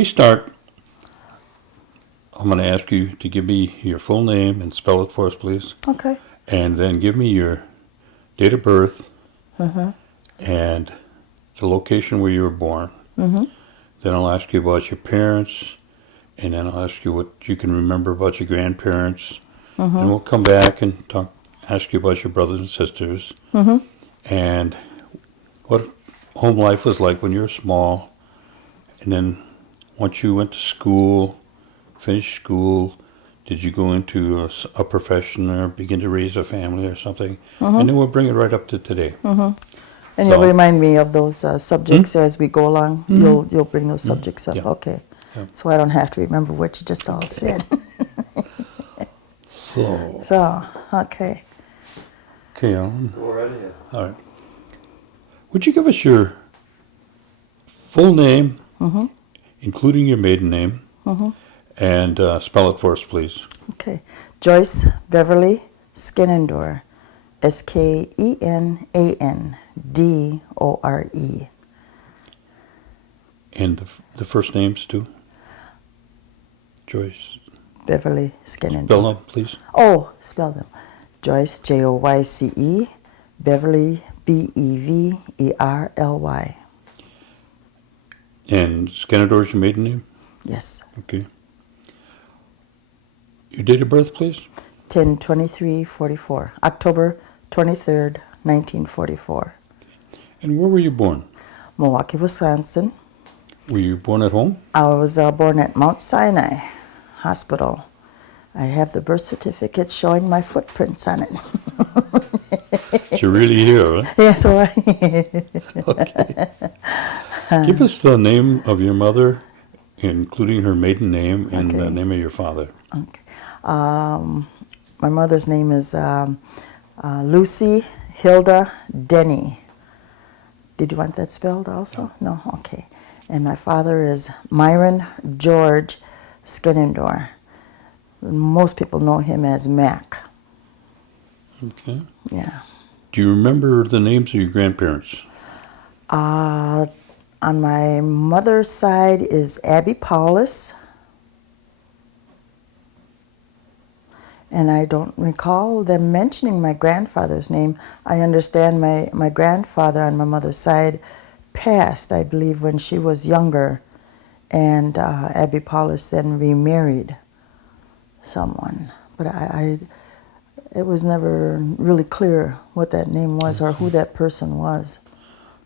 we start, I'm going to ask you to give me your full name and spell it for us, please. Okay. And then give me your date of birth and the location where you were born. Then I'll ask you about your parents, and then I'll ask you what you can remember about your grandparents. And we'll come back and ask you about your brothers and sisters, and what home life was like when you were small. And then once you went to school, finished school, did you go into a profession or begin to raise a family or something? And then we'll bring it right up to today. And you'll remind me of those subjects as we go along. You'll bring those subjects up. Yeah. Okay. Yeah. So I don't have to remember what you just all said. So, okay. Okay, Alan. Go right ahead. All right. Would you give us your full name, including your maiden name, and spell it for us, please? Okay. Joyce Beverly Skenandore. Skenandore. And the first names, too? Joyce. Beverly Skenandore. Spell them, please. Oh, spell them. Joyce, Joyce, Beverly, Beverly. And Skenadore's your maiden name? Yes. Okay. Your date of birth, please? 10/23/44. October 23rd, 1944. And where were you born? Milwaukee, Wisconsin. Were you born at home? I was born at Mount Sinai Hospital. I have the birth certificate showing my footprints on it. You're really here, huh? Yes, all right. Okay. Give us the name of your mother, including her maiden name and the name of your father. Okay. My mother's name is Lucy Hilda Denny. Did you want that spelled also? No? Okay. And my father is Myron George Skenandore. Most people know him as Mac. Okay. Yeah. Do you remember the names of your grandparents? On my mother's side is Abby Paulus. And I don't recall them mentioning my grandfather's name. I understand my grandfather on my mother's side passed, I believe, when she was younger. And Abby Paulus then remarried someone. But it was never really clear what that name was or who that person was.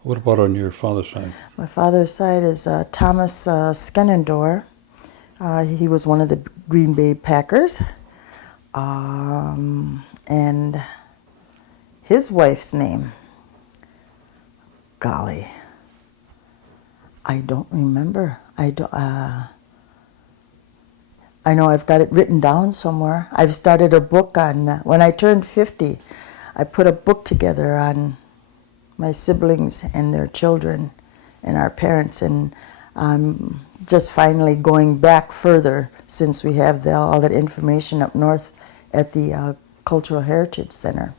What about on your father's side? My father's side is Thomas Skenandore. He was one of the Green Bay Packers. And his wife's name, golly, I don't remember. I know I've got it written down somewhere. I've started a book on, when I turned 50, I put a book together on my siblings and their children and our parents, and I'm just finally going back further since we have all that information up north at the Cultural Heritage Center.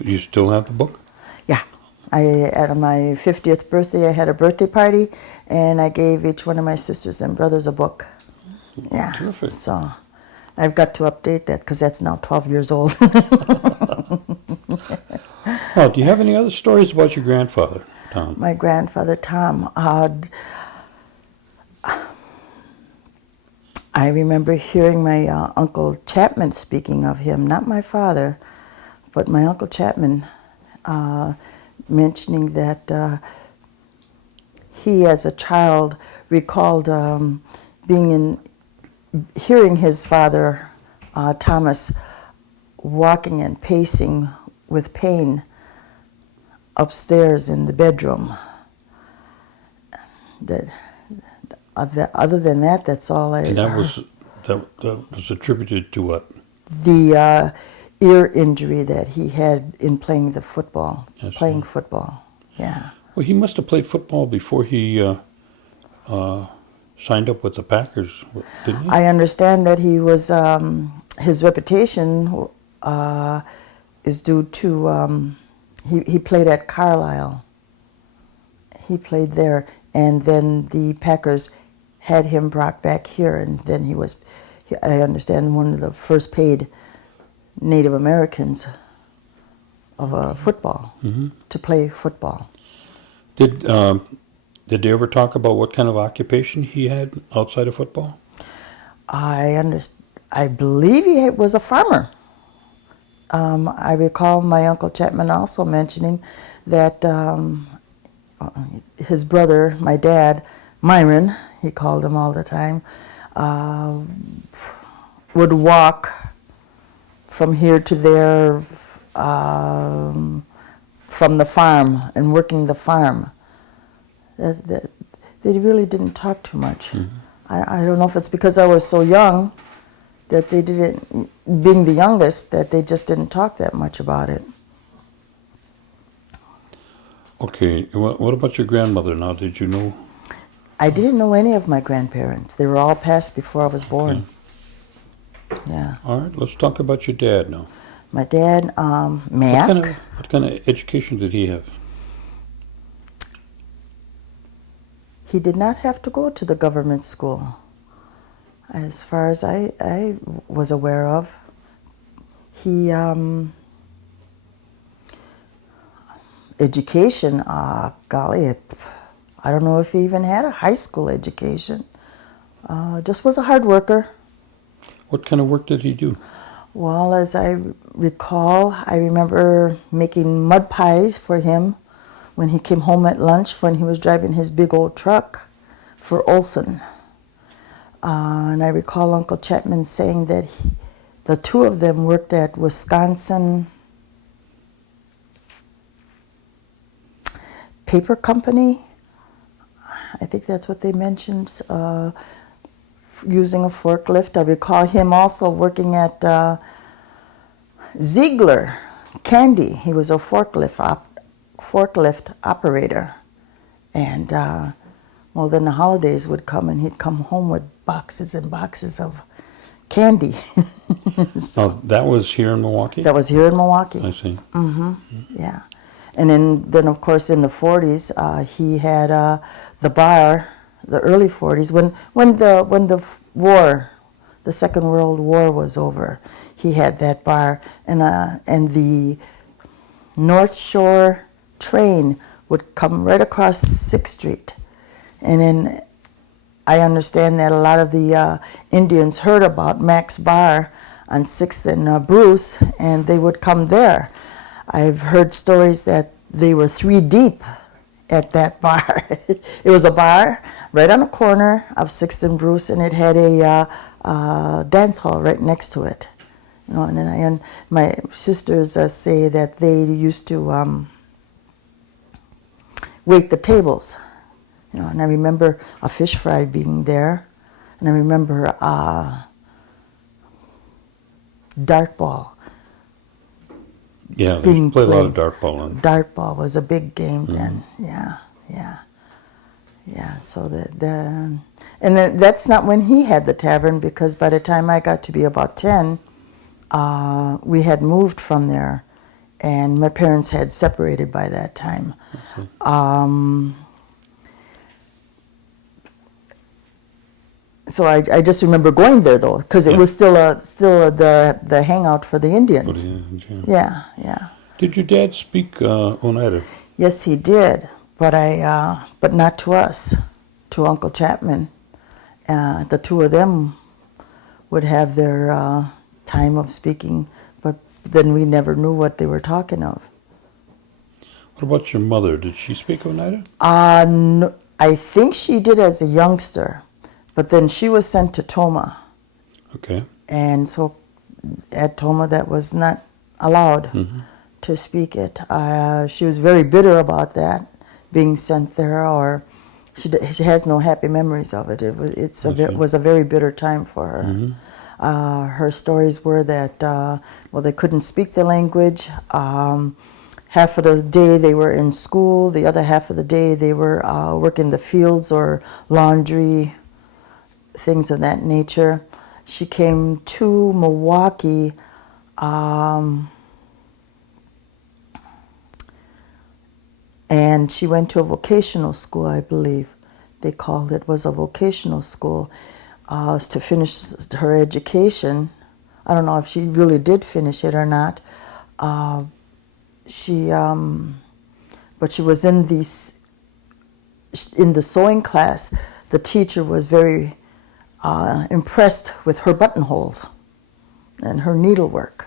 You still have the book? Yeah. At my 50th birthday, I had a birthday party, and I gave each one of my sisters and brothers a book. Yeah. Terrific. So I've got to update that because that's now 12 years old. Oh, do you have any other stories about your grandfather, Tom? My grandfather, Tom, I remember hearing my Uncle Chapman speaking of him, not my father, but my Uncle Chapman mentioning that he, as a child, recalled hearing his father, Thomas, walking and pacing with pain upstairs in the bedroom. Other than that, that's all I. And that was attributed to what? The ear injury that he had in playing football. Yeah. Well, he must have played football before he signed up with the Packers, didn't he? I understand that he was his reputation is due to he played at Carlisle. He played there, and then the Packers had him brought back here, and then I understand, one of the first paid Native Americans of football, to play football. Did they ever talk about what kind of occupation he had outside of football? I believe he was a farmer. I recall my Uncle Chapman also mentioning that his brother, my dad, Myron, he called him all the time, would walk from here to there from the farm and working the farm. They really didn't talk too much. I don't know if it's because I was so young that they didn't, being the youngest, that they just didn't talk that much about it. Okay, what about your grandmother now? Did you know? I didn't know any of my grandparents. They were all passed before I was born. Okay. Yeah. All right, let's talk about your dad now. My dad, Mac. What kind of education did he have? He did not have to go to the government school, as far as I was aware of. He, education, golly, I don't know if he even had a high school education. Just was a hard worker. What kind of work did he do? Well, as I recall, I remember making mud pies for him when he came home at lunch, when he was driving his big old truck for Olson. And I recall Uncle Chapman saying that the two of them worked at Wisconsin Paper Company. I think that's what they mentioned, using a forklift. I recall him also working at Ziegler Candy. He was a forklift operator. And well, then the holidays would come and he'd come home with boxes and boxes of candy. Oh, that was here in Milwaukee? That was here in Milwaukee. I see. Yeah. And then of course in the 40s, he had the bar, the early 40s, when the war, the Second World War was over, he had that bar, and the North Shore train would come right across 6th Street. And then I understand that a lot of the Indians heard about Mac's bar on 6th and Bruce, and they would come there. I've heard stories that they were 3 deep at that bar. It was a bar right on the corner of 6th and Bruce, and it had a dance hall right next to it. You know, and then my sisters say that they used to wait the tables. You know, and I remember a fish fry being there, and I remember dart ball. Yeah, they played a lot of dart ball. Dart ball was a big game then. Yeah. So that's not when he had the tavern, because by the time I got to be about 10, we had moved from there, and my parents had separated by that time. Okay. So I just remember going there though, because it was still the hangout for the Indians. Yeah. Did your dad speak Oneida? Yes, he did, but not to us, to Uncle Chapman. The two of them would have their time of speaking, but then we never knew what they were talking of. What about your mother? Did she speak Oneida? No, I think she did as a youngster. But then she was sent to Toma. Okay. And so at Toma that was not allowed to speak it. She was very bitter about that, being sent there, or she has no happy memories of it. It was a very bitter time for her. Her stories were that, they couldn't speak the language. Half of the day they were in school. The other half of the day they were working the fields or laundry, things of that nature. She came to Milwaukee and she went to a vocational school, I believe, they called it, was a vocational school, to finish her education. I don't know if she really did finish it or not. But she was in the sewing class. The teacher was very impressed with her buttonholes and her needlework,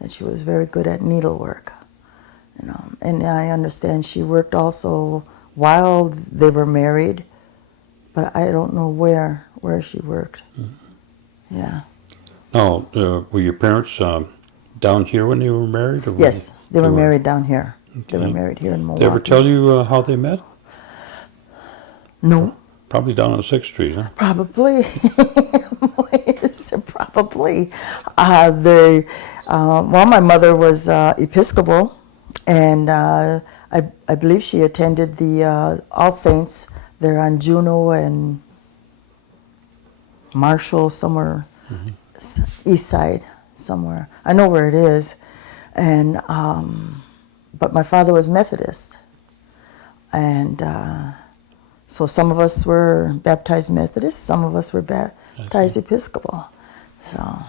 and she was very good at needlework. You know, and I understand she worked also while they were married, but I don't know where she worked. Mm-hmm. Yeah. Now, were your parents down here when they were married? Or Yes, they were married down here. Okay. They were married here in Milwaukee. Did they ever tell you how they met? No. Probably down on 6th Street, huh? Probably. Yes, probably. My mother was Episcopal, and I believe she attended the All Saints there on Juneau and Marshall, somewhere east side, somewhere. I know where it is. And but my father was Methodist, and so some of us were baptized Methodist, some of us were baptized Episcopal. So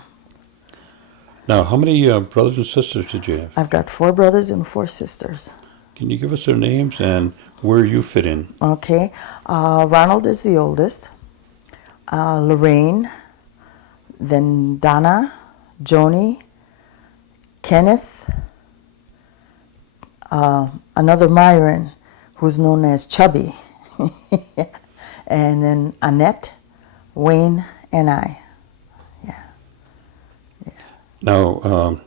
now, how many brothers and sisters did you have? I've got 4 brothers and 4 sisters. Can you give us their names and where you fit in? Okay, Ronald is the oldest, Lorraine, then Donna, Joni, Kenneth, another Myron, who's known as Chubby, and then Annette, Wayne, and I. Now,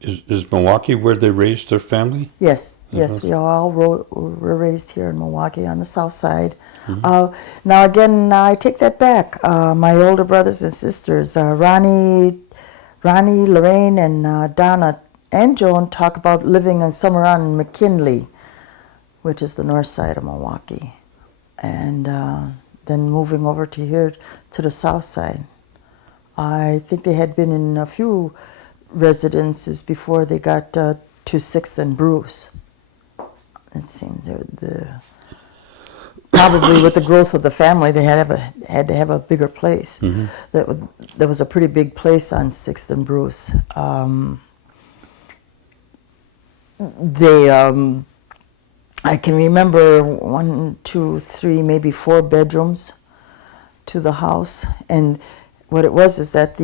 is Milwaukee where they raised their family? Yes, we all were raised here in Milwaukee on the south side. Mm-hmm. Now again, I take that back. My older brothers and sisters, Ronnie, Lorraine, and Donna and Joan talk about living somewhere on McKinley, which is the north side of Milwaukee, and then moving over to here to the south side. I think they had been in a few residences before they got to 6th and Bruce. It seems probably with the growth of the family, they had to have a bigger place. Mm-hmm. There was a pretty big place on 6th and Bruce. I can remember 1, 2, 3, maybe 4 bedrooms to the house, and what it was is that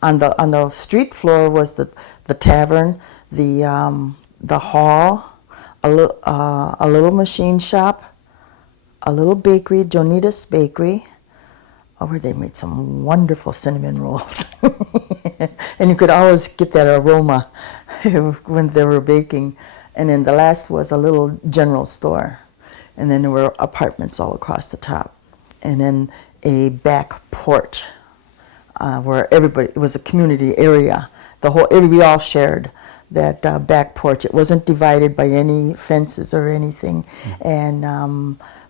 on the street floor was the tavern, the hall, a little machine shop, a little bakery, Jonita's Bakery, where they made some wonderful cinnamon rolls, and you could always get that aroma when they were baking. And then the last was a little general store, and then there were apartments all across the top, and then a back porch where everybody, it was a community area. We all shared that back porch. It wasn't divided by any fences or anything. And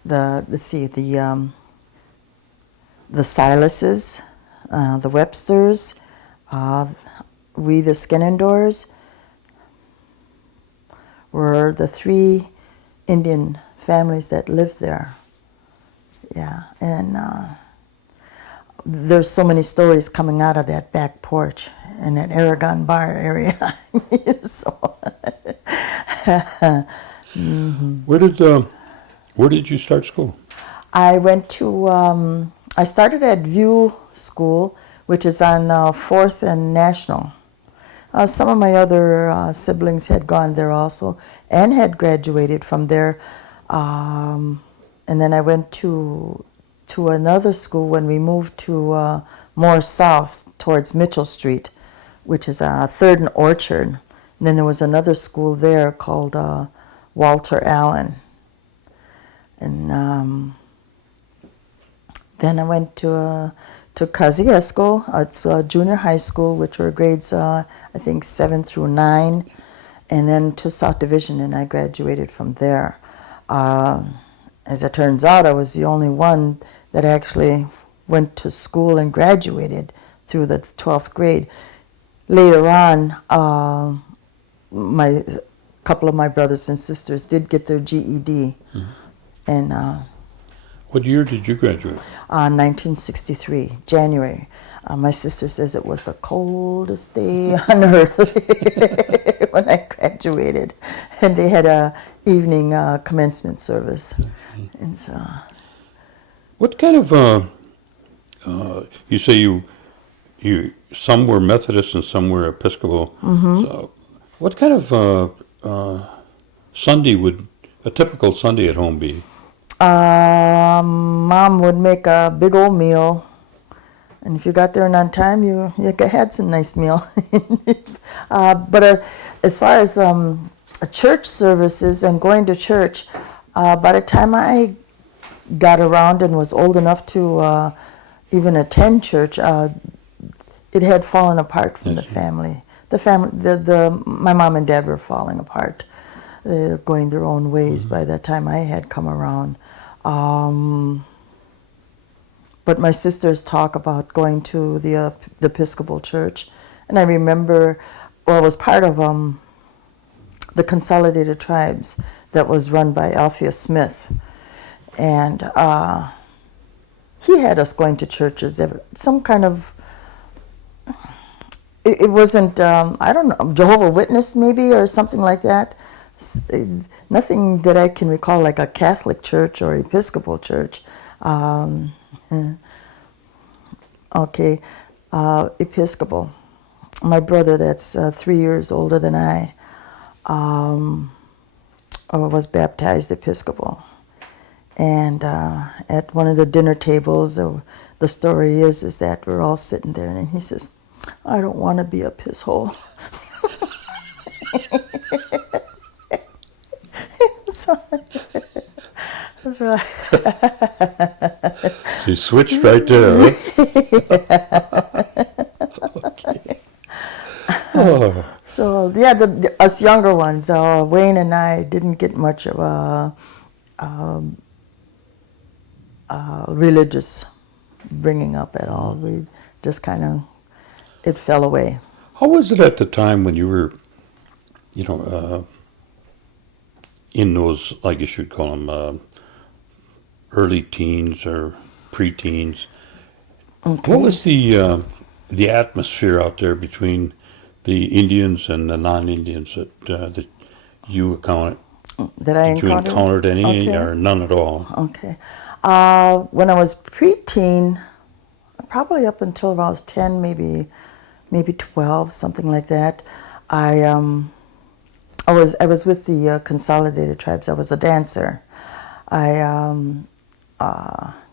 the Silases, the Websters, we the Skenandores were the 3 Indian families that lived there. Yeah, and there's so many stories coming out of that back porch in that Aragon Bar area. So, mm-hmm. Where did you start school? I went to I started at View School, which is on 4th and National. Some of my other siblings had gone there also and had graduated from there. And then I went to another school when we moved to more south towards Mitchell Street, which is 3rd and Orchard. And then there was another school there called Walter Allen. And then I went to Kosciuszko. It's a junior high school, which were grades, I think, 7 through 9. And then to South Division, and I graduated from there. As it turns out, I was the only one that actually went to school and graduated through the 12th grade. Later on, couple of my brothers and sisters did get their GED, And What year did you graduate? 1963, January. My sister says it was the coldest day on earth when I graduated, and they had a evening commencement service, and so. What kind of you say you some were Methodist and some were Episcopal. So what kind of Sunday would a typical Sunday at home be? Mom would make a big old meal, and if you got there on time, you had some nice meal. But as far as church services and going to church, by the time I got around and was old enough to even attend church, it had fallen apart from the family. My mom and dad were falling apart. They were going their own ways by the time I had come around. But my sisters talk about going to the Episcopal Church, and I remember, I was part of the Consolidated Tribes that was run by Alpheus Smith, and he had us going to churches. Some kind of, it wasn't, I don't know, Jehovah's Witness maybe or something like that. Nothing that I can recall like a Catholic church or Episcopal church. Okay, Episcopal. My brother, that's 3 years older than I, was baptized Episcopal. And at one of the dinner tables, the story is that we're all sitting there, and he says, "I don't want to be a piss hole." So, She switched right there. Okay. Oh. So yeah, us younger ones, Wayne and I didn't get much of a religious bringing up at all. We just kind of, it fell away. How was it at the time when you were, in those, I guess you'd call them early teens or preteens? Okay. What was the atmosphere out there between the Indians and the non-Indians that you encountered? That I Did you encountered? encountered any Okay. or none at all? Okay. When I was preteen, probably up until I was 10, maybe 12, something like that, I was with the Consolidated Tribes. I was a dancer.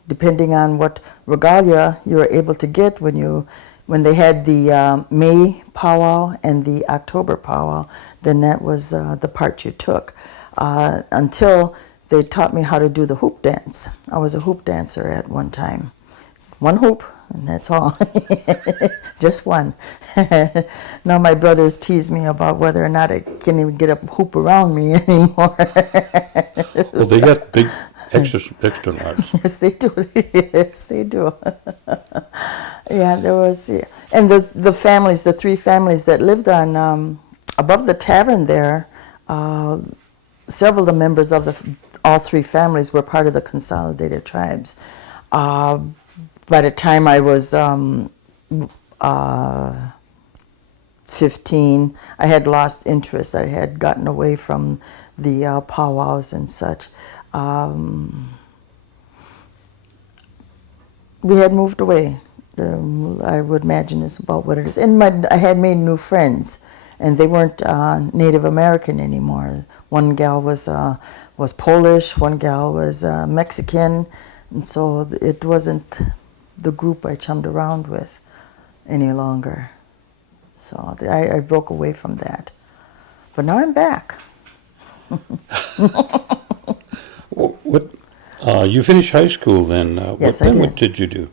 Depending on what regalia you were able to get when they had the May powwow and the October powwow, then that was the part you took. Until they taught me how to do the hoop dance. I was a hoop dancer at one time. One hoop, and that's all. Just one. Now my brothers tease me about whether or not I can even get a hoop around me anymore. Well, they got big extra large. Yes, they do. Yes, they do. Yeah, there was, yeah. And the families, the three families that lived on above the tavern there, several of the members of all three families were part of the Consolidated Tribes. By the time I was 15, I had lost interest. I had gotten away from the powwows and such. We had moved away. I would imagine it's about what it is. And I had made new friends, and they weren't Native American anymore. One gal was Polish, one gal was Mexican, and so it wasn't the group I chummed around with any longer. So I broke away from that. But now I'm back. What? You finished high school then? Yes, I did. What did you do?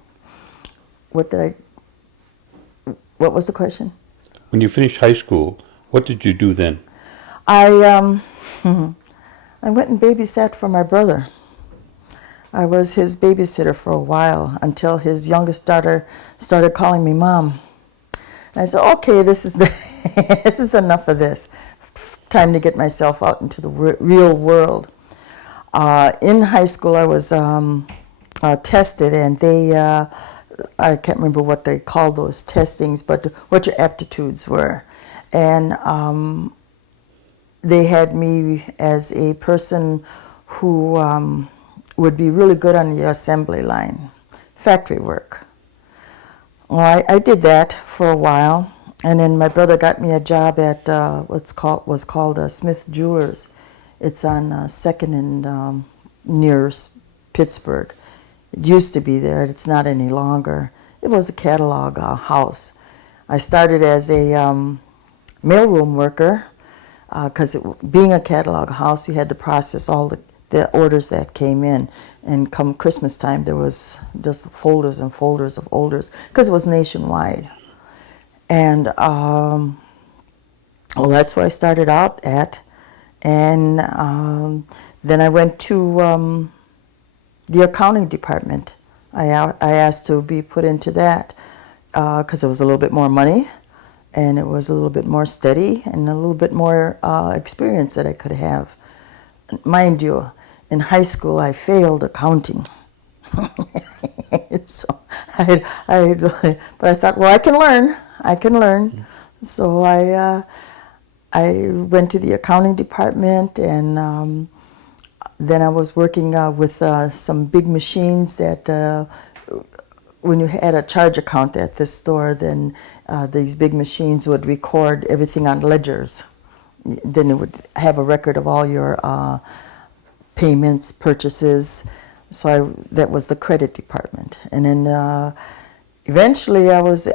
What was the question? When you finished high school, what did you do then? I went and babysat for my brother. I was his babysitter for a while until his youngest daughter started calling me Mom. And I said, okay, this is enough of this. Time to get myself out into the real world. In high school, I was tested, and I can't remember what they called those testings, but what your aptitudes were. And they had me as a person who would be really good on the assembly line, factory work. Well, I did that for a while, and then my brother got me a job at was called Smith Jewelers. It's on Second and near Pittsburgh. It used to be there. It's not any longer. It was a catalog house. I started as a mailroom worker because being a catalog house, you had to process all the orders that came in. And come Christmas time, there was just folders and folders of orders because it was nationwide. And well, that's where I started out at. And then I went to the accounting department. I asked to be put into that because it was a little bit more money, and it was a little bit more steady, and a little bit more experience that I could have. Mind you, in high school I failed accounting. So but I thought, well, I can learn. So I went to the accounting department, and then I was working with some big machines that when you had a charge account at this store, then these big machines would record everything on ledgers. Then it would have a record of all your payments, purchases. So that was the credit department. And then eventually I was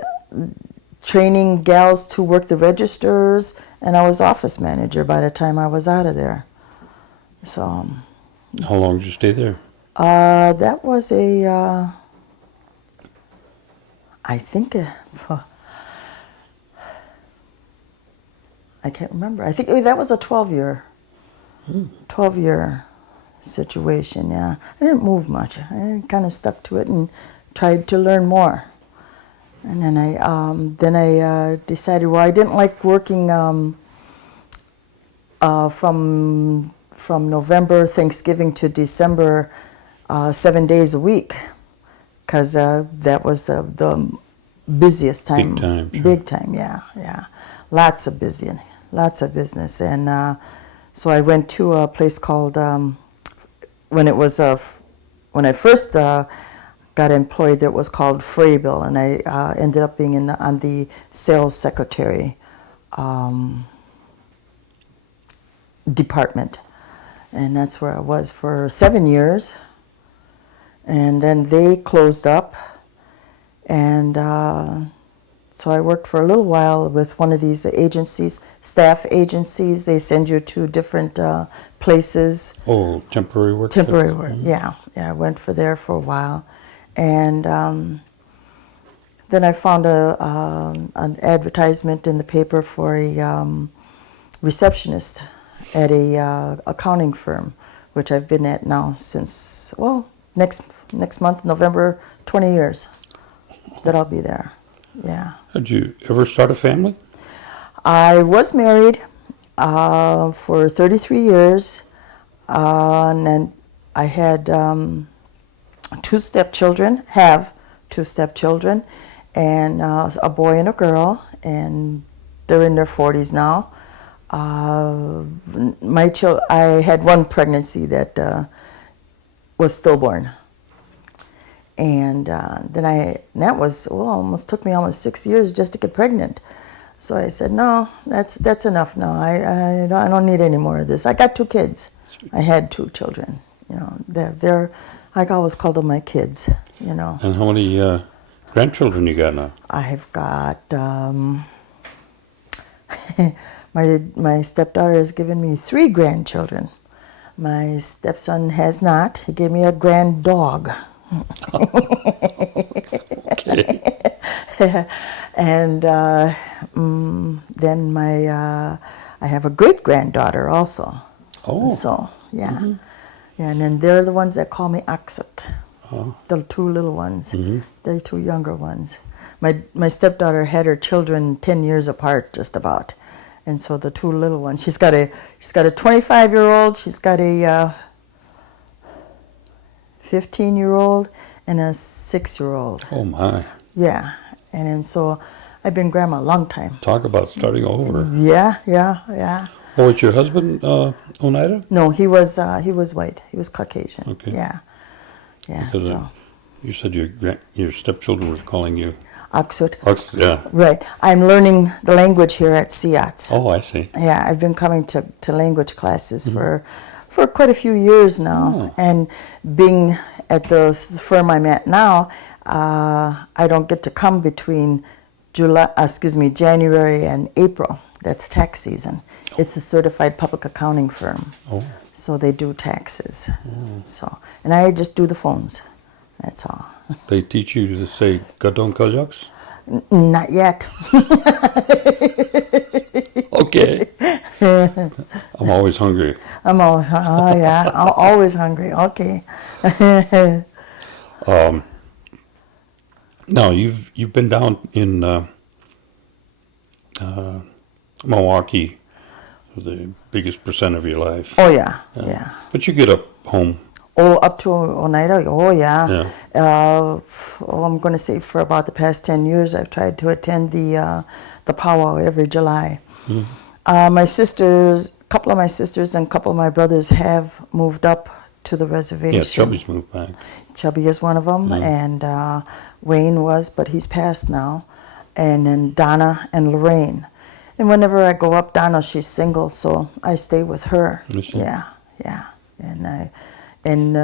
training gals to work the registers, and I was office manager by the time I was out of there. So How long did you stay there? that was I think, I can't remember. I think that was a 12-year situation, yeah. I didn't move much. I kind of stuck to it and tried to learn more. And then I decided, well, I didn't like working from November, Thanksgiving to December, 7 days a week, because that was the busiest time. Big time, sure. Big time, yeah. Lots of business. And so I went to a place called, when I first got employed, there, it was called Fraybill, and I ended up being on the sales secretary department. And that's where I was for 7 years. And then they closed up. And so I worked for a little while with one of these agencies, staff agencies. They send you to different places. Oh, temporary work? Temporary work, yeah. I went there for a while. And then I found an advertisement in the paper for a receptionist at a accounting firm, which I've been at now since, well, next month, November, 20 years that I'll be there. Yeah. Had you ever start a family? I was married for 33 years, and then I had two stepchildren, and a boy and a girl, and they're in their 40s now. I had one pregnancy that was stillborn. And that was, almost took me almost 6 years just to get pregnant. So I said, no, that's enough now. I don't need any more of this. I got 2 kids. I had 2 children. They're I always call them my kids. And how many grandchildren you got now? I've got my stepdaughter has given me 3 grandchildren. My stepson has not. He gave me a grand dog. Okay. And then I have a great granddaughter also. Oh. So yeah, yeah, and then they're the ones that call me Oxut. Oh. The 2 little ones, the 2 younger ones. My stepdaughter had her children 10 years apart, just about, and so the 2 little ones. She's got a 25-year-old. She's got a 15-year-old, and a 6-year-old. Oh, my. Yeah, and then so I've been grandma a long time. Talk about starting over. Yeah. Oh, was your husband Oneida? No, he was white. He was Caucasian. Okay. Yeah. Because So you said your stepchildren were calling you. Aksut. Yeah. Right. I'm learning the language here at SIATS. Oh, I see. Yeah, I've been coming to language classes for quite a few years now. Oh. And being at the firm I'm at now, I don't get to come between January and April. That's tax season. It's a certified public accounting firm. Oh. So they do taxes. So, and I just do the phones. That's all. They teach you to say Gadon Kalyaks? Not yet. Okay. I'm always hungry. I'm always, I'm always hungry. Okay. Now you've been down in Milwaukee for the biggest percent of your life. Oh yeah. But you get up home. Oh, up to Oneida. Oh yeah. Yeah. I'm going to say for about the past 10 years, I've tried to attend the powwow every July. My sisters, a couple of my sisters and a couple of my brothers have moved up to the reservation. Yeah, Chubby's moved back. Chubby is one of them, and Wayne was, but he's passed now. And then Donna and Lorraine. And whenever I go up, Donna, she's single, so I stay with her. Yeah. And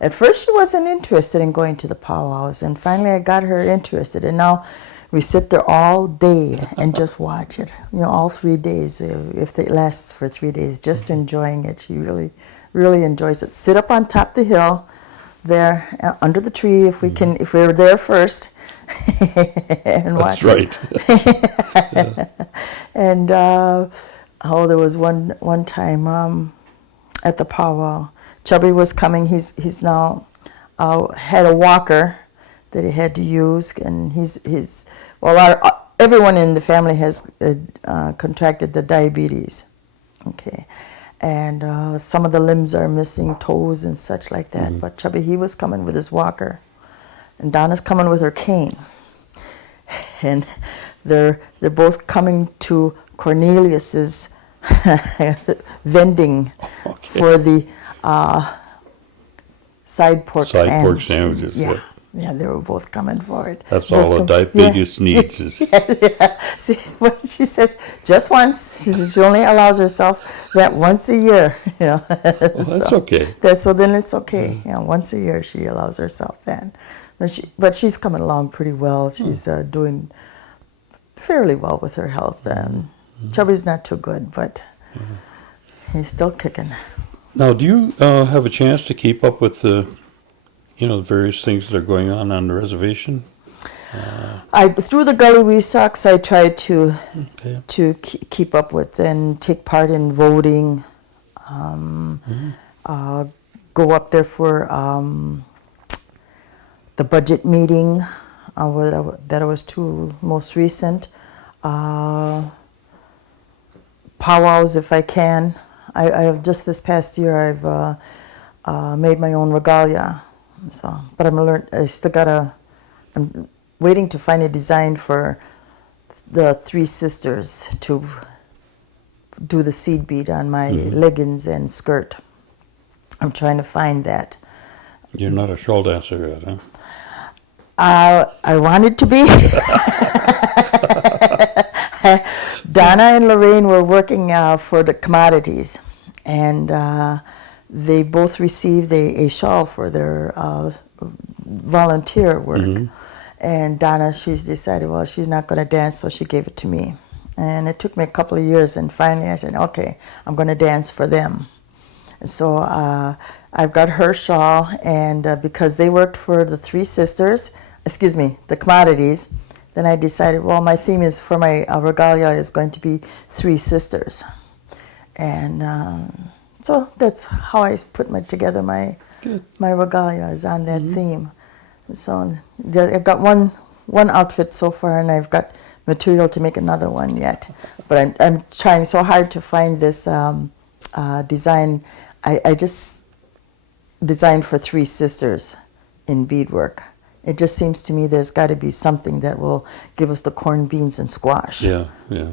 at first she wasn't interested in going to the powwows, and finally I got her interested, and now we sit there all day and just watch it. All 3 days, if it lasts for 3 days, just enjoying it. She really, really enjoys it. Sit up on top of the hill, there under the tree, if we're there first, and watch it. That's right. And there was one time at the powwow. Chubby was coming. He's now had a walker that he had to use, and everyone in the family has contracted the diabetes. Okay, and some of the limbs are missing, toes and such like that. But Chubby, he was coming with his walker, and Donna's coming with her cane, and they're both coming to Cornelius's vending for the side pork sandwiches. Yeah, they were both coming for it. That's all the diabetes needs is. See, when she says just once, she only allows herself that once a year. Well, that's okay. So then it's okay. Once a year she allows herself that. But she's coming along pretty well. She's doing fairly well with her health. Chubby's not too good, but he's still kicking. Now, do you have a chance to keep up with the various things that are going on the reservation? Through the Gully Wee Sox, I try to keep up with and take part in voting. Go up there for the budget meeting that I was to most recent. Powwows if I can. I have just this past year I've made my own regalia. So, but I'm waiting to find a design for the three sisters to do the seed bead on my leggings and skirt. I'm trying to find that. You're not a shawl dancer yet, huh? I wanted to be. Donna and Lorraine were working for the commodities, and they both received a shawl for their volunteer work. And Donna, she's decided, well, she's not going to dance, so she gave it to me. And it took me a couple of years, and finally I said, okay, I'm going to dance for them. So I've got her shawl, and because they worked for the three sisters, the commodities, then I decided, well, my theme is for my regalia is going to be three sisters. And so that's how I put together my regalia is on that theme. So I've got one outfit so far, and I've got material to make another one yet. But I'm trying so hard to find this design. I just designed for 3 sisters in beadwork. It just seems to me there's got to be something that will give us the corned beans and squash. Yeah. Yeah,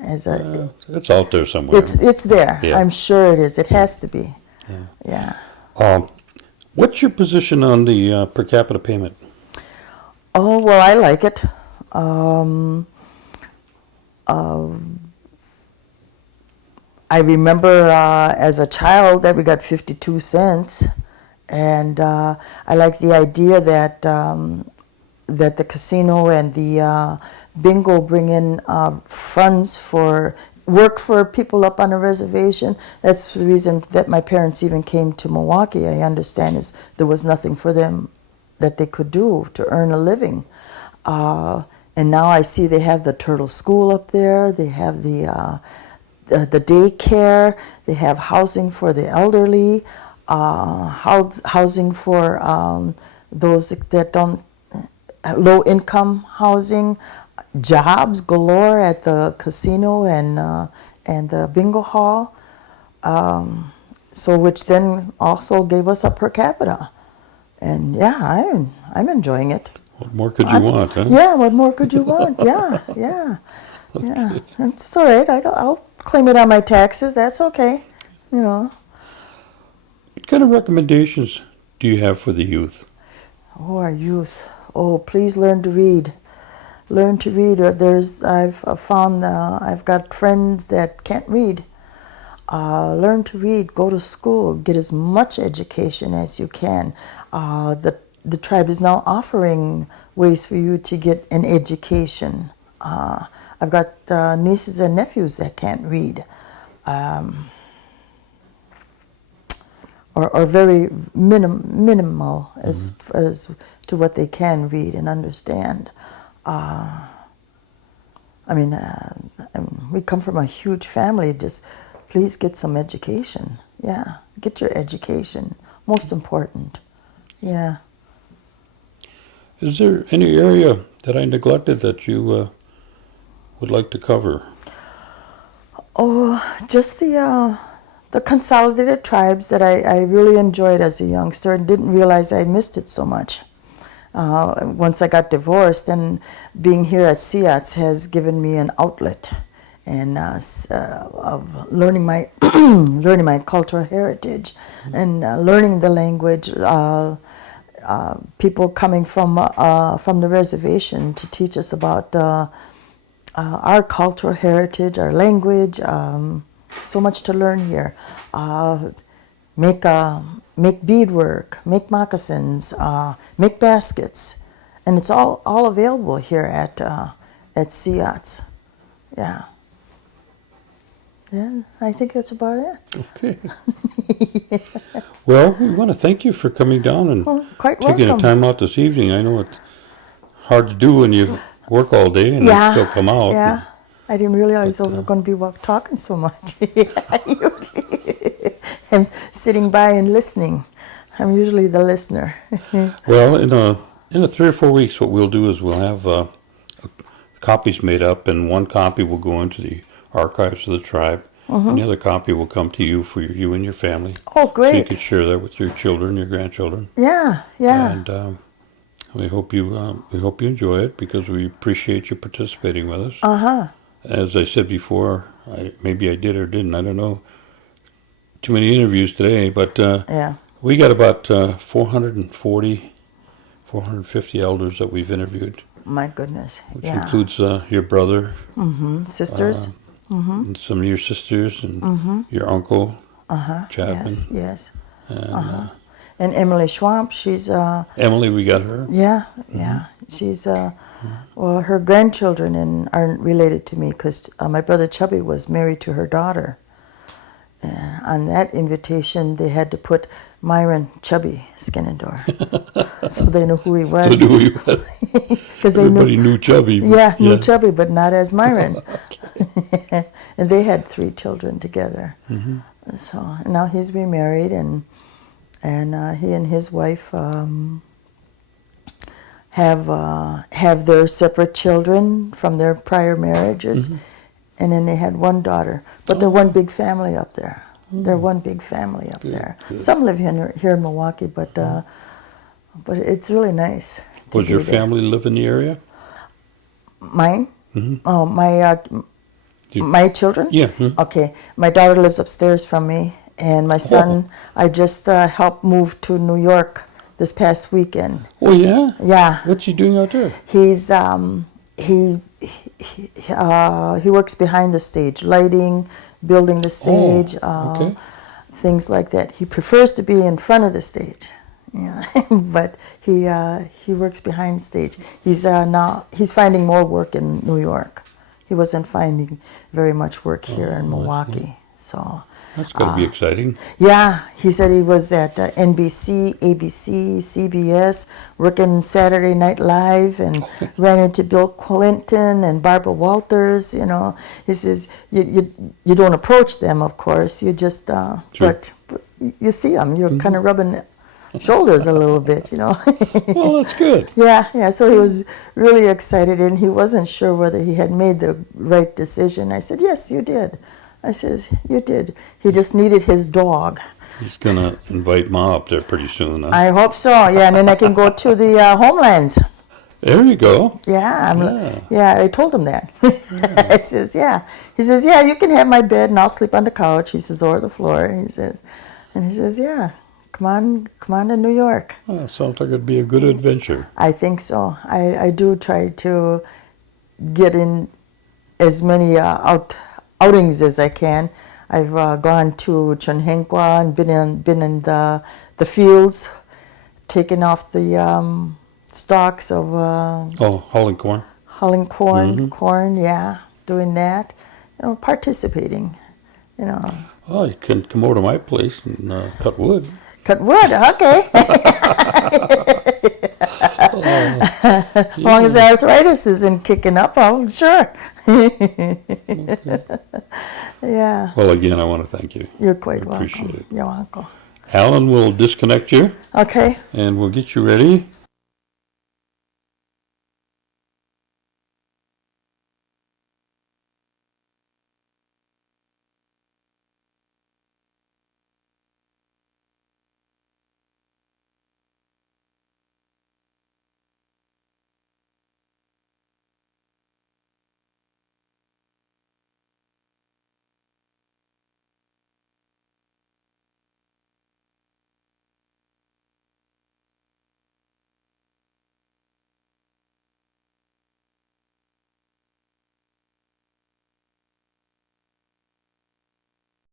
It's out there somewhere. it's there. Yeah. I'm sure it is. It has to be. Yeah. What's your position on the per capita payment? Oh, well, I like it. I remember as a child that we got 52 cents, and I like the idea that that the casino and the bingo bring in funds for work for people up on a reservation. That's the reason that my parents even came to Milwaukee, I understand, is there was nothing for them that they could do to earn a living. And now I see they have the Turtle School up there, they have the daycare, they have housing for the elderly, housing for those that don't, low income housing, jobs galore at the casino and the bingo hall, so which then also gave us a per capita. And yeah, I'm enjoying it. What more could you want, huh? Yeah, what more could you want? Yeah. Yeah, it's all right. I'll claim it on my taxes. That's okay. What kind of recommendations do you have for the youth? Oh, our youth. Oh, please learn to read. Learn to read. I've found I've got friends that can't read. Learn to read. Go to school. Get as much education as you can. The tribe is now offering ways for you to get an education. I've got nieces and nephews that can't read, or very minimal as to what they can read and understand. We come from a huge family. Just please get some education. Yeah, get your education. Most important. Yeah. Is there any area that I neglected that you would like to cover? Oh, just the consolidated tribes that I really enjoyed as a youngster and didn't realize I missed it so much. Once I got divorced, and being here at SEATS has given me an outlet and of learning my learning my cultural heritage and learning the language. People coming from the reservation to teach us about our cultural heritage, our language. So much to learn here. Make beadwork, make moccasins, make baskets, and it's all available here at SEATS. Yeah. Yeah, I think that's about it. Okay. Well, we want to thank you for coming down and quite taking welcome. the time out this evening. I know it's hard to do when you work all day and you still come out. Yeah, I didn't realize I was going to be talking so much. I'm sitting by and listening. I'm usually the listener. Well, in a 3 or 4 weeks, what we'll do is we'll have copies made up, and one copy will go into the archives of the tribe, and the other copy will come to you for you and your family. Oh, great! So you can share that with your children, your grandchildren. Yeah. And we hope you enjoy it because we appreciate you participating with us. As I said before, maybe I did or didn't. I don't know. Too many interviews today, but we got about 440, 450 elders that we've interviewed. My goodness. Which includes your brother, sisters, and some of your sisters, and your uncle, Chapman. Yes. And, and Emily Schwamp, she's Emily, we got her. Yeah. She's well, her grandchildren aren't related to me because my brother Chubby was married to her daughter. And on that invitation, they had to put Myron Chubby Skenandore, so they knew who he was. So knew who he was. Because everybody knew Chubby. Knew Chubby, but not as Myron. And they had 3 children together. So now he's remarried, and he and his wife have their separate children from their prior marriages. And then they had 1 daughter. But they're one big family up there. They're one big family up Good, there. good. Some live here in Milwaukee, but it's really nice. To Was be your there. family live in the area? Mine? Mhm. Oh, You- my children? Yeah. mhm. Okay, my daughter lives upstairs from me, and my son, I just helped move to New York this past weekend. Oh, yeah? Yeah, What's he doing out there? he's he works behind the stage, lighting, building the stage, okay. things like that. He prefers to be in front of the stage, yeah, but he works behind the stage. He's finding more work in New York. He wasn't finding very much work here in Milwaukee, so. That's got to be exciting. Yeah, he said he was at NBC, ABC, CBS, working Saturday Night Live, and ran into Bill Clinton and Barbara Walters. You know, he says you don't approach them, of course. You just but you see them. You're kind of rubbing shoulders a little bit. You know. Well, that's good. Yeah. So he was really excited, and he wasn't sure whether he had made the right decision. I said, yes, you did. I says, you did. He just needed his dog. He's going to invite Ma up there pretty soon, huh? I hope so. Yeah, and then I can go to the homelands. There you go. Yeah, I told him that. I says, yeah. He says, yeah, you can have my bed and I'll sleep on the couch. He says, or the floor. He says, yeah, come on to New York. Oh, sounds like it'd be a good adventure. I think so. I do try to get in as many outings as I can. I've gone to Chunhenqua and been in the fields, taken off the stalks of Hauling corn. hulling corn, yeah, doing that, participating, Oh, you can come over to my place and cut wood. Cut wood, okay. As long as the arthritis isn't kicking up, I'm sure. Yeah. Well, again, I want to thank you. You're quite welcome. Appreciate it. You're welcome. Alan will disconnect you, Okay. and we'll get you ready